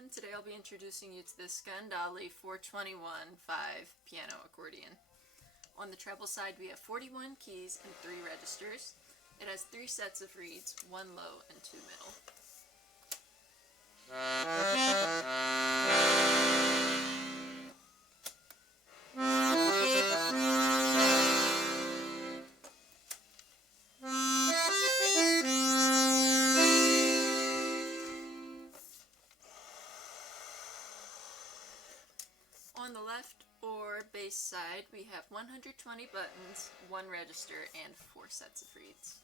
everyone, today I'll be introducing you to the Scandalli 421 5 piano accordion. On the treble side we have 41 keys and 3 registers. It has 3 sets of reeds, 1 low and 2 middle. On the left or bass side, we have 120 buttons, 1 register, and 4 sets of reeds.